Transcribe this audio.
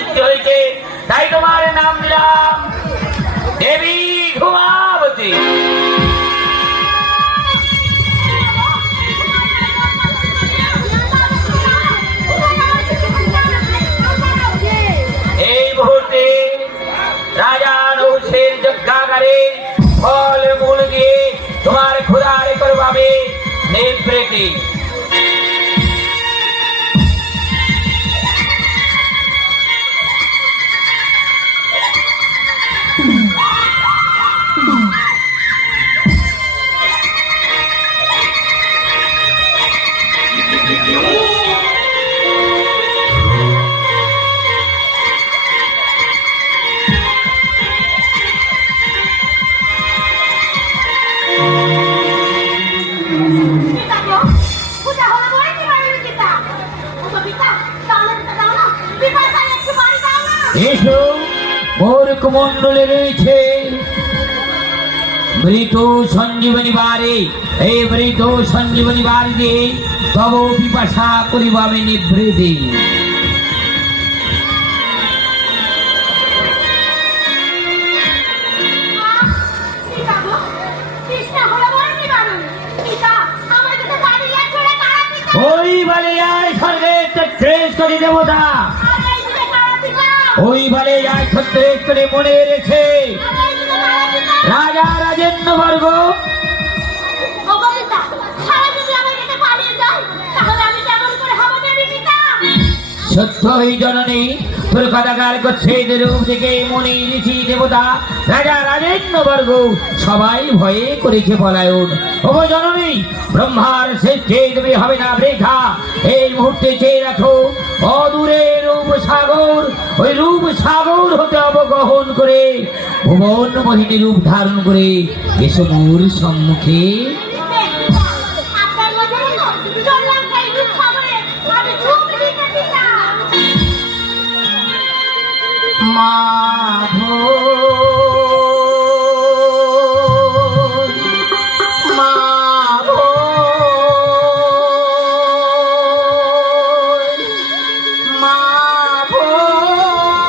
সৃষ্টি হয়েছে। তাই তোমার নাম দিলাম দেবী ঘুমাবতী এই মুহূর্তে রাজা নৌসের যজ্ঞাগারে ফল মূল দিয়ে তোমার ক্ষুধার করবাবে নেত্রেটি এসো মূর্খ মন্ডলে রয়েছে। মৃত সঞ্জীবনী বারে এই মৃত সঞ্জীবনী বার দিয়ে তব পিপাসা করিবামে পিতা? ওই বলে আয় স্বর্গে ত্রেস করে দেবতা আর এই দিকে কারা পিতা? ওই বলে আয় ছত্রেস করে মনে রেখে? রাজা রাজেন্দ্র বর্গ? সত্য এই জননী তোর কথাকার করছে রূপ থেকে মনি ঋষি দেবতা রাজা রাজেন্দ্র বর্গ। সবাই ভয়ে করেছে পলায়ন। ও জননী ব্রহ্মার শ্রেষ্ঠে তুমি হবে না বৃথা। এই মুহূর্তে চেয়ে রাখো অদূরে রূপ সাগর ওই রূপ সাগর হতে অবগহন করে ভুবন মোহিনী রূপ ধারণ করে এসো মোর সম্মুখে। আপনার